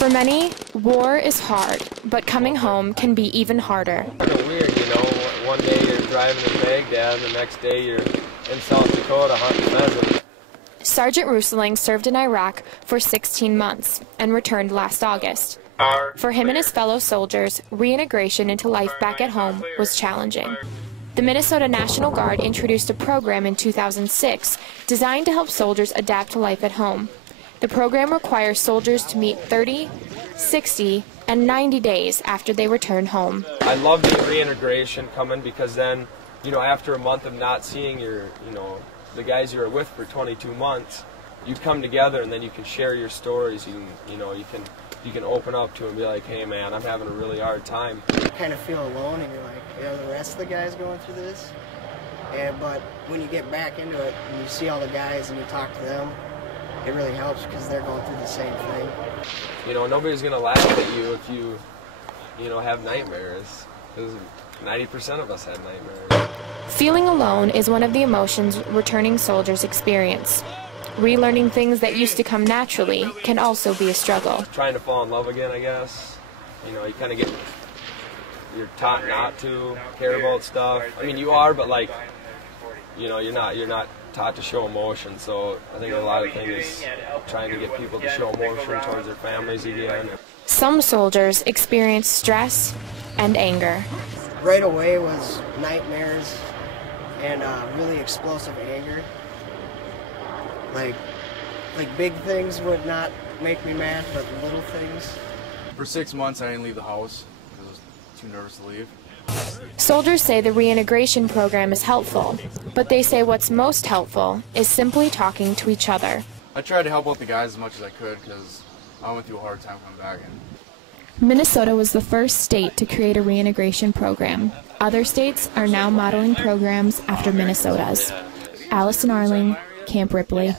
For many, war is hard, but coming home can be even harder. Kind of weird, you know. One day you're driving in Baghdad, and the next day you're in South Dakota hunting pheasants. Sergeant Cerling served in Iraq for 16 months and returned last August. For him and his fellow soldiers, reintegration into life back at home was challenging. The Minnesota National Guard introduced a program in 2006 designed to help soldiers adapt to life at home. The program requires soldiers to meet 30, 60, and 90 days after they return home. I love the reintegration coming because then, you know, after a month of not seeing the guys you were with for 22 months, you come together and then you can share your stories. You can open up to them and be like, hey man, I'm having a really hard time. You kind of feel alone and you're like, you know, the rest of the guys going through this. But when you get back into it and you see all the guys and you talk to them, it really helps because they're going through the same thing. You know, nobody's going to laugh at you if you have nightmares, because 90% of us have nightmares. Feeling alone is one of the emotions returning soldiers experience. Relearning things that used to come naturally can also be a struggle. Trying to fall in love again, I guess. You know, you're taught not to care about stuff. I mean, you are, but like, you know, you're not taught to show emotion. So I think a lot of things is trying to get people to show emotion towards their families again. Some soldiers experience stress and anger. Right away was nightmares and really explosive anger. Like big things would not make me mad, but little things. For 6 months, I didn't leave the house because I was too nervous to leave. Soldiers say the reintegration program is helpful, but they say what's most helpful is simply talking to each other. I tried to help out the guys as much as I could because I went through a hard time coming back. Minnesota was the first state to create a reintegration program. Other states are now modeling programs after Minnesota's. Allison Arling, Camp Ripley.